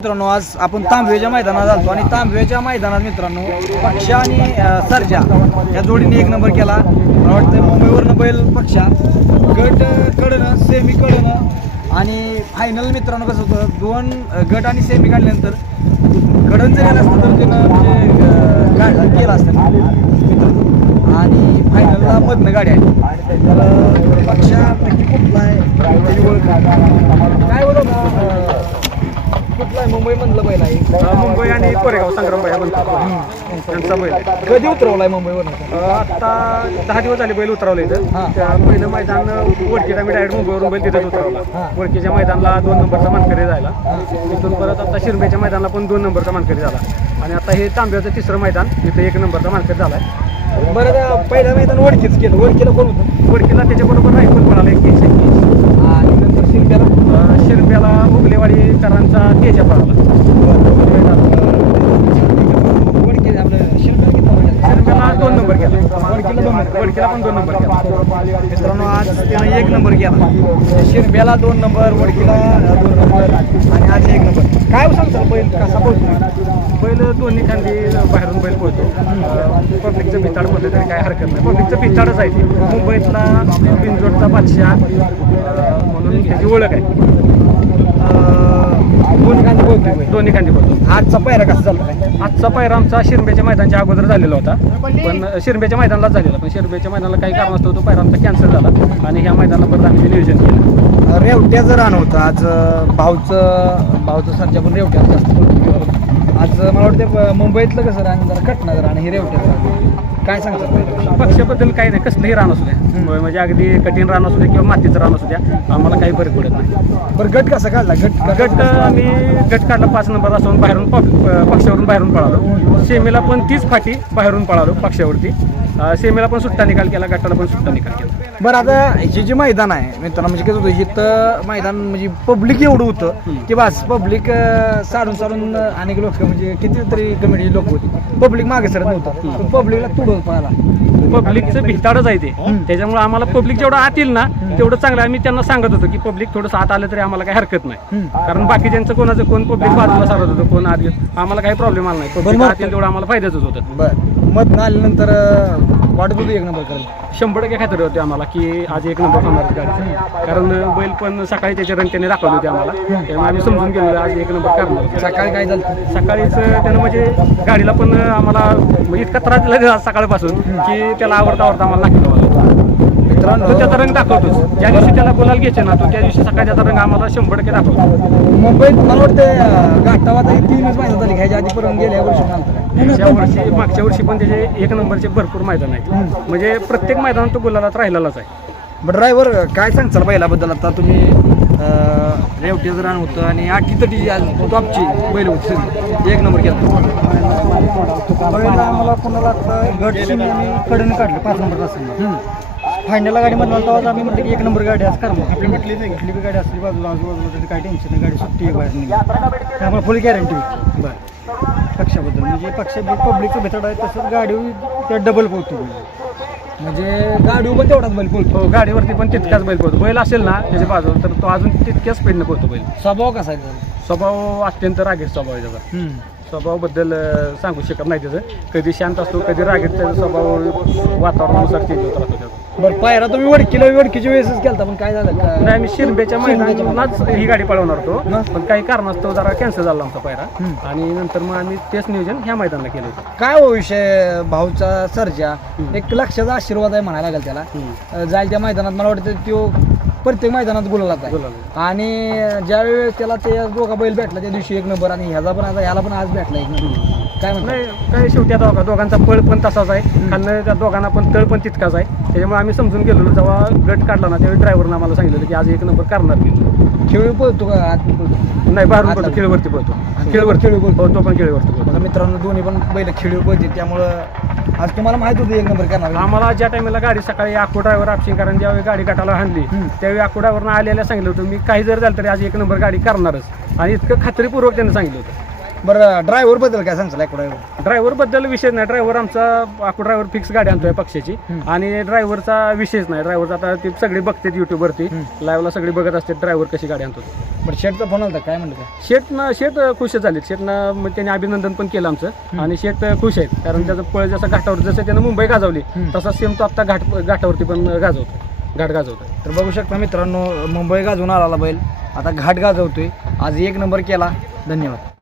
मित्रांनो आज आपण तांबवेच्या मैदानात आलतो आणि तांबवेच्या मैदानात मित्रांनो पक्षा आणि सरजा या जोडीने एक नंबर केला. मला वाटतं मुंबईवरनं बैल पक्षा. गट कडनं सेमी कडनं आणि फायनल मित्रांनो कसं होतं दोन गट आणि सेमी काढल्यानंतर कडन जर आलं असतं तर त्यानं म्हणजे केलं असतं. आणि फायनलला मधनं गाडी आहे तर अं, पक्षा नक्की कुठला आहे त्याची ओळख काय बोलत कुठला आहे मुंबई मधलं बैल आहे. मुंबई आणि कोरेगाव संग्राम भाई त्यांचा बैल आहे. कधी उतरवलाय मुंबईवर अं, आता दहा दिवस झाले बैल उतरवले इथं. हां. त्या पहिलं मैदान वडकीला मी डायरेक्ट मुंबईवरून बैल तिथेच उतरवला. हां. वडकीच्या मैदानाला दोन नंबरचा मानकरी झाला. तिथून परत आता शिरमेच्या मैदानाला पण दोन नंबरचा मानकरी झाला. आणि आता हे तांब्याचं तिसरं मैदान तिथं एक नंबरचा मानकरी झाला आहे बरं पहिलं मैदान वडकीच केलं. वडकीला कोण होतं? वडकीला त्याच्याबरोबर रायफल पळाला एक तीनशे शिंक्याला अं, शिरप्याला उगलेवाडीकरांचा तेजा पळाला. शिरप्याला दोन नंबर केला. वडकीला दोन नंबर. वडकीला पण दोन नंबर केला. मित्रांनो आज त्यानं एक नंबर केला. शिरप्याला दोन नंबर वडकीला दोन नंबर आणि आज एक नंबर. काय सांगताल बैल कसा बोलतो बैल दोन्ही खांदी बाहेरून बैल पळतो. पब्लिकचं भिताड म्हटलं तरी काय हरकत नाही. पब्लिकचं भिताडच आहे ते. मुंबईतला बिनजोडचा बादशाह त्याची ओळख आहे. दोन्ही खांदी पळतो आजचा पायरा कसा काय? आजचा पायरा आमचा शिरंबेच्या मैदानच्या अगोदर झालेला होता. पण शिरंबेच्या मैदानालाच झालेला. पण शिरंबेच्या मैदानाला काही कारणास्तव तो पायरा आमचा कॅन्सल झाला. आणि ह्या मैदानाला परत आम्ही नियोजन केलं. रेवट्याचं रान होतं आज भाऊचं भाऊचं सरच्या पण जास्त पडतो आज मला वाटतं मुंबईतलं कसं रान जरा कटणार रान हे रेवट्याचं रान काय सांगतात? पक्षाबद्दल काही नाही कसलंही रान असू द्या. म्हणजे अगदी कठीण रान असू द्या किंवा मातीचं रान असू द्या आम्हाला काही फरक पडत नाही. बरं गट कसा काढला? गट गट आम्ही गट काढला पाच नंबर असून बाहेरून पक- पक्षावरून बाहेरून पळालो. सेमीला पण तीच फाटी बाहेरून पळालो पक्षावरती सेमीला पण सुट्टा निकाल केला गटाला पण सुट्टा निकाल केला. बरं आता हे जे मैदान आहे मित्रांनो म्हणजे कसं होतं इथं मैदान म्हणजे पब्लिक एवढं होतं की बस पब्लिक साडून साडून अनेक लोक म्हणजे कितीतरी कमिटी लोक होती. पब्लिक मागे सरत नव्हतं. पब्लिकला तुडवत पळाला पब्लिकचं भिताडच आहे ते. त्याच्यामुळे आम्हाला पब्लिक जेवढं आत येईल ना तेवढं चांगलं आम्ही त्यांना सांगत होतो की पब्लिक थोडंसं आत आलं तरी आम्हाला काही हरकत नाही. कारण बाकीच्यांचं कोणाचं कोण पब्लिक बाजूला सारत होतं कोण आत आम्हाला काही प्रॉब्लेम आला नाही. पब्लिक मग- आत येईल तेवढं आम्हाला फायद्याच होतं. बरं. मधनं आल्यानंतर वाटत होतं एक नंबर करेल. शंभर टक्के खात्री होती आम्हाला की आज एक नंबर होणार गाडी. कारण बैल पण सकाळी त्याच्या रंगत्याने दाखवली होती आम्हाला. त्यामुळे आम्ही समजून गेलो आज एक नंबर करणार सकाळी काय झालं? सकाळीच त्यानं म्हणजे गाडीला पण आम्हाला म्हणजे इतका त्रास दिला सकाळपासून की त्याला आवडता आवडता आम्हाला नाकी मित्रांनो तो त्याचा रंग दाखवतोच. ज्या दिवशी त्याला बोलायला घ्यायचे ना तो त्या दिवशी सकाळी त्याचा रंग आम्हाला शंभर टक्के दाखवतो. मुंबईत मला वाटतं घाटावात ही तीनच मैदान झाली. ह्याच्या आधी पर्यंत गेल्या वर्षी या वर्षी मागच्या वर्षी पण त्याचे एक नंबरचे भरपूर मैदान आहेत. म्हणजे प्रत्येक मैदानात तो गुलालात राहिलेलाच आहे. बरं ड्रायव्हर काय सांगचाल बैलाबद्दल? आता तुम्ही रेवटीचं रान होतं आणि आठी आज टॉपची बैल होती एक नंबर केला. आम्हाला कोणाला आता गटकडून काढलं पाच नंबर असताना फायनलला गाडी म्हणलं तेव्हाच आम्ही म्हटलं की एक नंबर गाडी आज करणार आपली म्हटली नाही कुठली बी गाडी असली बाजूला आजूबाजूला तरी काय टेन्शन नाही गाडी सुट्टी आहे बाहेर निघाली त्यामुळे फुल गॅरंटी होती बरं. पक्षाबद्दल म्हणजे पक्ष पब्लिकचं भेटड आहे तसंच गाडी त्या डबल पोहतो. म्हणजे गाडी उभं तेवढाच बैल बोलतो हो गाडीवरती पण तितकाच बैल पोहतो. बैल असेल ना त्याच्या बाजूला तर तो अजून तितक्याच स्पीडनं पोहतो बैल. स्वभाव कसा आहे त्याचा? स्वभाव अत्यंत रागीट स्वभाव आहे त्याचा. स्वभावाबद्दल अं, सांगू शकत नाही त्याचं. कधी शांत असतो कधी रागीट त्याचा स्वभाव वातावरणानुसार चेंज होत राहतो त्याचा. बरं पायरा तुम्ही वडकीला वडकीच्या वेळेसच केलता पण काय झालं? का नाही आम्ही शिरबेच्या मैदानाच ही गाडी पळवणार होतो. पण काही कारणास्तव जरा कॅन्सल झाला आमचा पायरा. आणि नंतर मग आम्ही तेच नियोजन ह्या मैदानाला केलं होतं. काय हो विषय भाऊचा सर्जा? एक लक्षाचा आशीर्वाद आहे म्हणायला लागेल त्याला. जाईल त्या मैदानात मला वाटतं तो प्रत्येक मैदानात गुलालात आहे. आणि ज्यावेळेस त्याला ते दोघा बैल भेटला त्या दिवशी एक नंबर आणि ह्याचा पण आता ह्याला पण आज भेटला एक नंबर. काय म्हणतो? नाही काय शेवटी आता बघा दोघांचा पळ पण तसाच आहे. खालनं त्या दोघांना पण तळ पण तितकाच आहे. त्याच्यामुळे आम्ही समजून गेलो जेव्हा गट काढला ना त्यावेळी ड्रायव्हरनं आम्हाला सांगितलं की आज एक नंबर करणार मी. खेळू पळतो का? आत पळतो. नाही बाहेरून. पळतो खेळवरती पळतो. आणि खेळवरती. खेळू पळतो. हो तो पण खेळवरती पळतो. बघा मित्रांनो दोन्ही पण बैल खेळू पळते त्यामुळं आज तुम्हाला माहीत होतं एक नंबर करणार. आम्हाला ज्या टायमाला गाडी सकाळी आखो ड्रायव्हर आपशिंकरांनी ज्यावेळी गाडी गटाला हाणली हम्म. त्यावेळी आखो ड्रायव्हरनं आलेल्या सांगितलं होतं मी काही जर झालं तरी आज एक नंबर गाडी करणारच. आणि इतकं खात्रीपूर्वक त्यांनी सांगितलं होतं. बरं ड्रायव्हरबद्दल काय सांगचाल ॲको ड्रायव्हर ड्रायव्हरबद्दल विषय नाही. ड्रायव्हर आमचा आखू ड्रायव्हर फिक्स गाडी आणतोय पक्षाची. आणि ड्रायव्हरचा विषयच नाही. ड्रायव्हर आता ते सगळे बघतात युट्यूबवरती लाईव्हला सगळे बघत असतात ड्रायव्हर कशी गाडी आणतो ते. बरं शेटचा फोन आला काय म्हणलं काय शेटनं शेट खुश झाले शेटनं मग त्याने अभिनंदन पण केलं आमचं. आणि शेट खुश आहेत. कारण त्याचं पळ जसं घाटावर जसं त्यानं मुंबई गाजवली तसा सेम तो आता घाट घाटावरती पण गाजवतो घाट गाजवतो तर बघू शकता मित्रांनो मुंबई गाजवून आला बैल. आता घाट गाजवतोय. आज एक नंबर केला. धन्यवाद.